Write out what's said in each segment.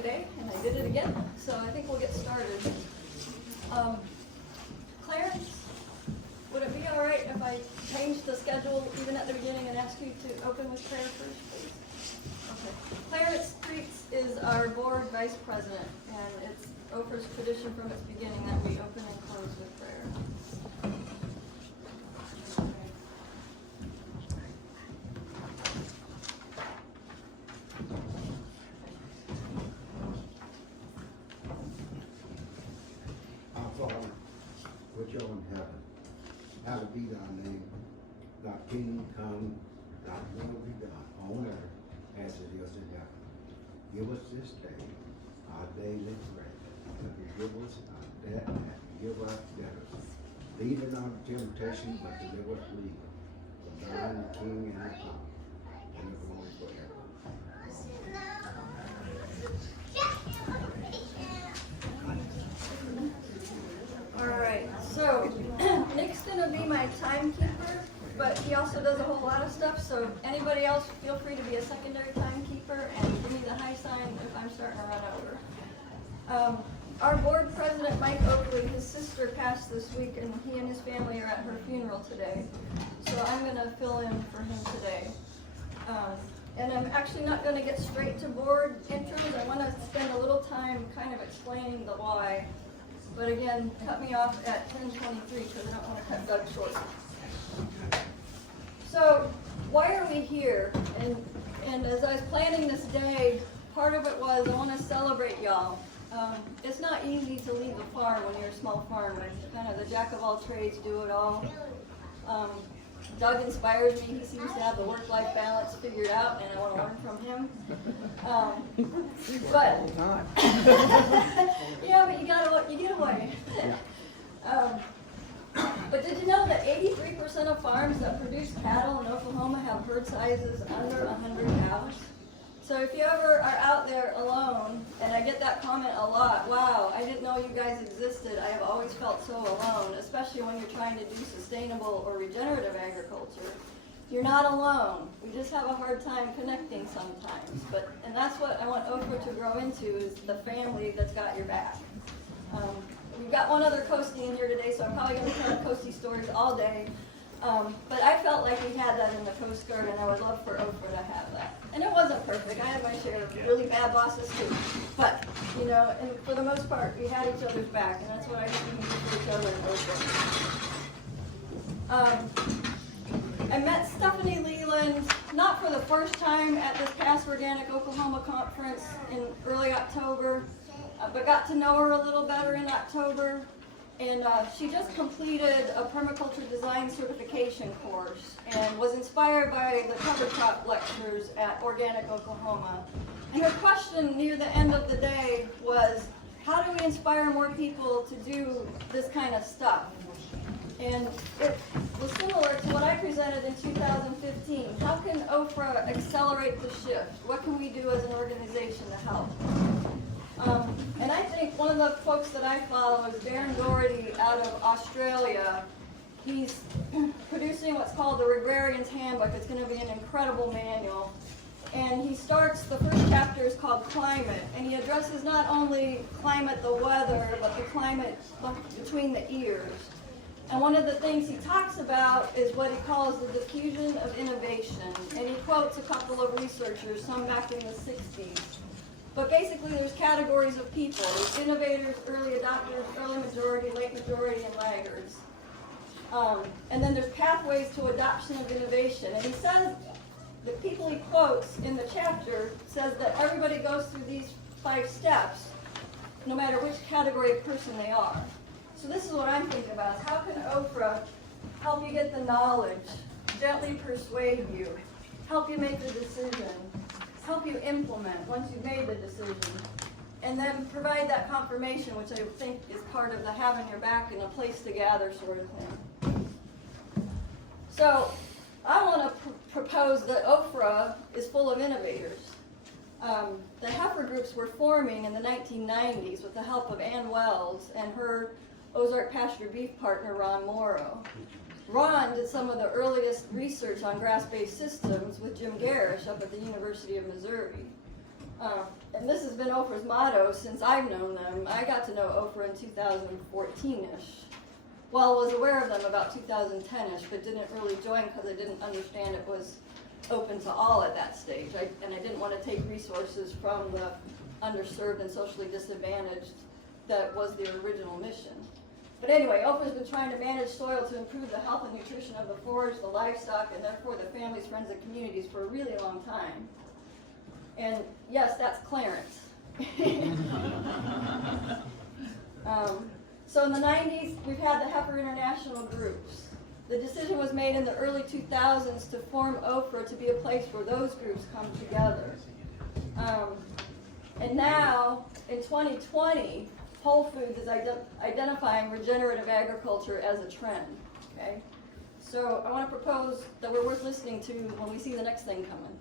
a day, and I did it again, so I think we'll get started. Clarence, would it be all right if I change the schedule even at the beginning and ask you to open with prayer first, please? Okay. Clarence Streets is our board vice president, and it's OFRA's tradition from its beginning that we open and close with prayer. Which are in heaven, hallowed be thy name. Thy kingdom come, thy will be done on earth as it is in heaven. Give us this day our daily bread, and forgive us our debt, and forgive our debtors. Lead us not into temptation, but deliver us from evil. For thine is the King and the power, and the glory forever. Alright, so Nick's gonna be my timekeeper, but he also does a whole lot of stuff, so anybody else feel free to be a secondary timekeeper and give me the high sign if I'm starting to run over. Our board president, Mike Oakley, his sister passed this week, and he and his family are at her funeral today, so I'm gonna fill in for him today. And I'm actually not gonna get straight to board intros. I wanna spend a little time kind of explaining the why. But again, cut me off at 10:23 because I don't want to cut Doug short. So, why are we here? And as I was planning this day, part of it was I want to celebrate y'all. It's not easy to leave a farm when you're a small farm. Kind of the jack of all trades, do it all. Doug inspires me. He seems to have the work-life balance figured out, and I want to learn from him. But yeah, but you get away. But did you know that 83% of farms that produce cattle in Oklahoma have herd sizes under 100 cows? So if you ever are out there alone, and I get that comment a lot, wow, I didn't know you guys existed. I have always felt so alone, especially when you're trying to do sustainable or regenerative agriculture. You're not alone. We just have a hard time connecting sometimes. And that's what I want OFRA to grow into, is the family that's got your back. We've got one other Coastie in here today, so I'm probably going to tell Coastie stories all day. But I felt like we had that in the Coast Guard, and I would love for OFRA to have that. And it wasn't perfect. I had my share of really bad bosses too. But, you know, and for the most part, we had each other's back, and that's what I think we can do for each other in OFRA. I met Stephanie Leland, not for the first time at this past Organic Oklahoma conference in early October, but got to know her a little better in October. And she just completed a permaculture design certification course and was inspired by the cover crop lectures at Organic Oklahoma. And her question near the end of the day was, how do we inspire more people to do this kind of stuff? And it was similar to what I presented in 2015. How can OFRA accelerate the shift? What can we do as an organization to help? And I think one of the folks that I follow is Darren Doherty out of Australia. He's producing what's called the Agrarian's Handbook. It's going to be an incredible manual. And he starts, the first chapter is called Climate, and he addresses not only climate, the weather, but the climate between the ears. And one of the things he talks about is what he calls the diffusion of innovation. And he quotes a couple of researchers, some back in the 60s. But basically there's categories of people. There's innovators, early adopters, early majority, late majority, and laggards. And then there's pathways to adoption of innovation. And he says, the people he quotes in the chapter says that everybody goes through these 5 steps, no matter which category of person they are. So this is what I'm thinking about, is how can OFRA help you get the knowledge, gently persuade you, help you make the decision, help you implement once you've made the decision, and then provide that confirmation, which I think is part of the having your back and a place to gather sort of thing. So I want to propose that OFRA is full of innovators. The heifer groups were forming in the 1990s with the help of Ann Wells and her Ozark pasture beef partner, Ron Morrow. Ron did some of the earliest research on grass-based systems with Jim Garish up at the University of Missouri. and this has been OFRA's motto since I've known them. I got to know OFRA in 2014-ish. Well, I was aware of them about 2010-ish, but didn't really join because I didn't understand it was open to all at that stage. And I didn't want to take resources from the underserved and socially disadvantaged that was the original mission. But anyway, OFRA's been trying to manage soil to improve the health and nutrition of the forest, the livestock, and therefore the families, friends, and communities for a really long time. And yes, that's Clarence. So in the 90s, we've had the Heifer International groups. The decision was made in the early 2000s to form OFRA to be a place where those groups come together. And now, in 2020, Whole Foods is identifying regenerative agriculture as a trend, okay? So I want to propose that we're worth listening to when we see the next thing coming.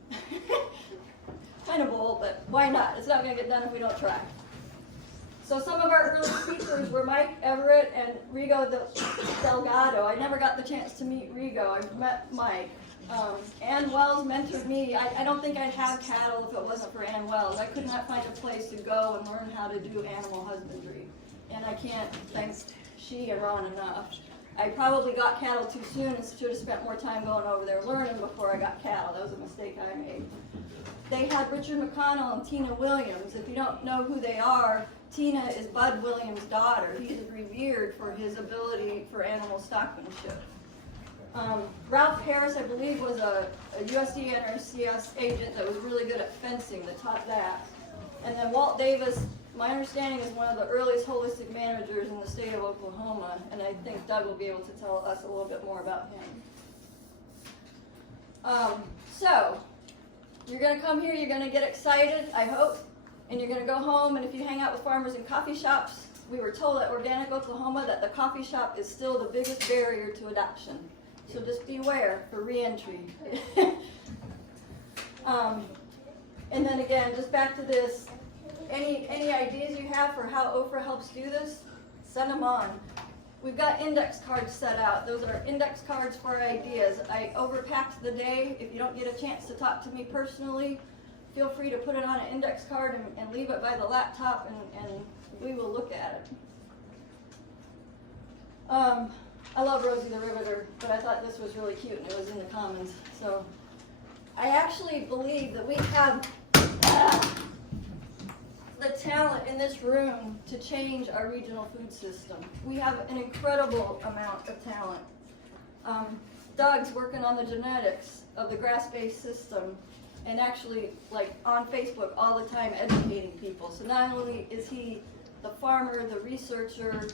Kind of bold, but why not? It's not going to get done if we don't try. So some of our early speakers were Mike Everett and Rigo Delgado. I never got the chance to meet Rigo. I met Mike. Ann Wells mentored me. I don't think I'd have cattle if it wasn't for Ann Wells. I could not find a place to go and learn how to do animal husbandry. And I can't thank she and Ron enough. I probably got cattle too soon and should have spent more time going over there learning before I got cattle. That was a mistake I made. They had Richard McConnell and Tina Williams. If you don't know who they are, Tina is Bud Williams' daughter. He is revered for his ability for animal stockmanship. Ralph Harris, I believe, was a USDA NRCS agent that was really good at fencing, that taught that. And then Walt Davis, my understanding, is one of the earliest holistic managers in the state of Oklahoma, and I think Doug will be able to tell us a little bit more about him. So, you're going to come here, you're going to get excited, I hope, and you're going to go home, and if you hang out with farmers in coffee shops, we were told at Organic Oklahoma that the coffee shop is still the biggest barrier to adoption. So just beware for re-entry. And then again, just back to this, any ideas you have for how OFRA helps do this, send them on. We've got index cards set out. Those are index cards for ideas. I overpacked the day. If you don't get a chance to talk to me personally, feel free to put it on an index card and leave it by the laptop, and we will look at it. I love Rosie the Riveter, but I thought this was really cute and it was in the Commons. So I actually believe that we have the talent in this room to change our regional food system. We have an incredible amount of talent. Doug's working on the genetics of the grass-based system and actually like on Facebook all the time educating people. So not only is he the farmer, the researcher,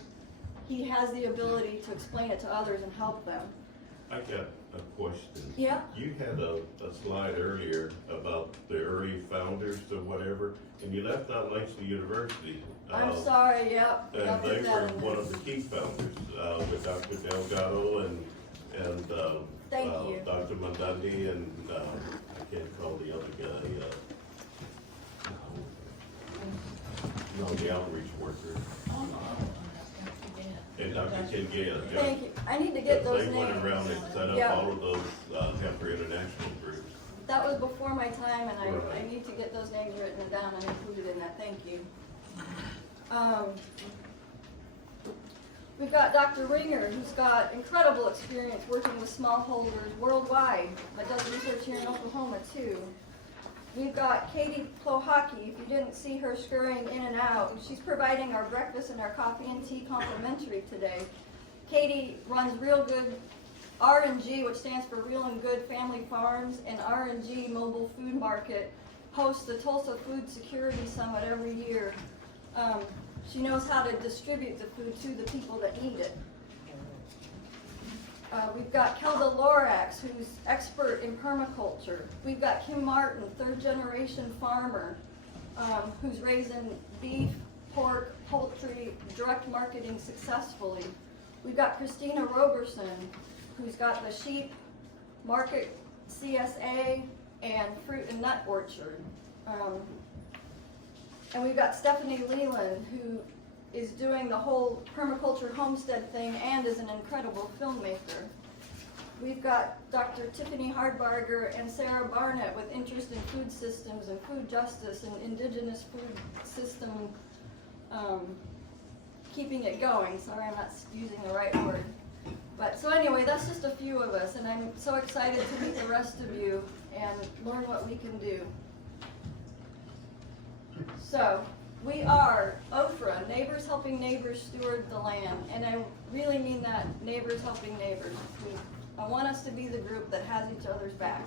he has the ability to explain it to others and help them. I got a question. Yeah? You had a slide earlier about the early founders or whatever, and you left out Langston University. I'm sorry, yep. And they were one of the key founders with Dr. Delgado and Thank you. Dr. Mandundi and I can't call the other guy. The outreach worker. And Dr. Kingail. Thank you. I need to get those names. They went around and set up all of those Heifer International groups. That was before my time, and I Right. need to get those names written down and included in that. Thank you. We've got Dr. Ringer, who's got incredible experience working with smallholders worldwide, that does research here in Oklahoma too. We've got Katie Plohaki. If you didn't see her scurrying in and out, she's providing our breakfast and our coffee and tea complimentary today. Katie runs Real Good R&G, which stands for Real and Good Family Farms, and R&G Mobile Food Market hosts the Tulsa Food Security Summit every year. She knows how to distribute the food to the people that need it. We've got Kelda Lorax, who's expert in permaculture. We've got Kim Martin, third generation farmer, who's raising beef, pork, poultry, direct marketing successfully. We've got Christina Roberson, who's got the sheep market CSA and fruit and nut orchard. And we've got Stephanie Leland, who is doing the whole permaculture homestead thing and is an incredible filmmaker. We've got Dr. Tiffany Hardbarger and Sarah Barnett with interest in food systems and food justice and indigenous food system, keeping it going. Sorry, I'm not using the right word. But so anyway, that's just a few of us, and I'm so excited to meet the rest of you and learn what we can do. So, we are OFRA, Neighbors Helping Neighbors Steward the Land, and I really mean that, neighbors helping neighbors. I want us to be the group that has each other's back.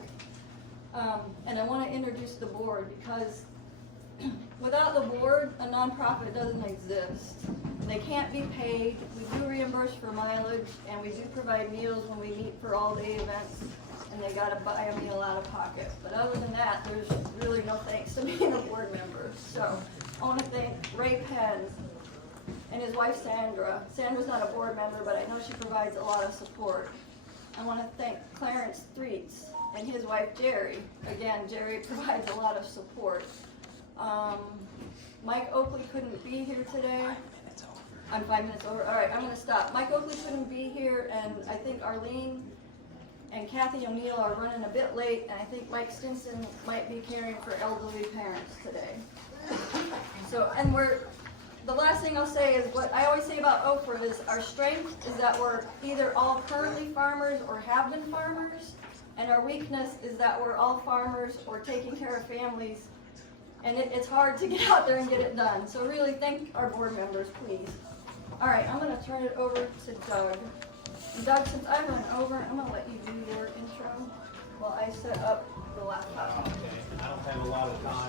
And I want to introduce the board because without the board, a nonprofit doesn't exist. They can't be paid, we do reimburse for mileage, and we do provide meals when we meet for all-day events, and they gotta buy a meal out of pocket. But other than that, there's really no thanks to being a board member. So I want to thank Ray Penn and his wife Sandra. Sandra's not a board member, but I know she provides a lot of support. I want to thank Clarence Streets and his wife Jerry. Again, Jerry provides a lot of support. Mike Oakley couldn't be here today. I'm 5 minutes over. All right, I'm going to stop. Mike Oakley couldn't be here, and I think Arlene and Kathy O'Neill are running a bit late, and I think Mike Stinson might be caring for elderly parents today. So, and the last thing I'll say is what I always say about OFRA is our strength is that we're either all currently farmers or have been farmers, and our weakness is that we're all farmers or taking care of families, and it's hard to get out there and get it done. So really thank our board members, please. All right, I'm going to turn it over to Doug. And Doug, since I run over, I'm going to let you do your intro while I set up the laptop. Okay, I don't have a lot of time.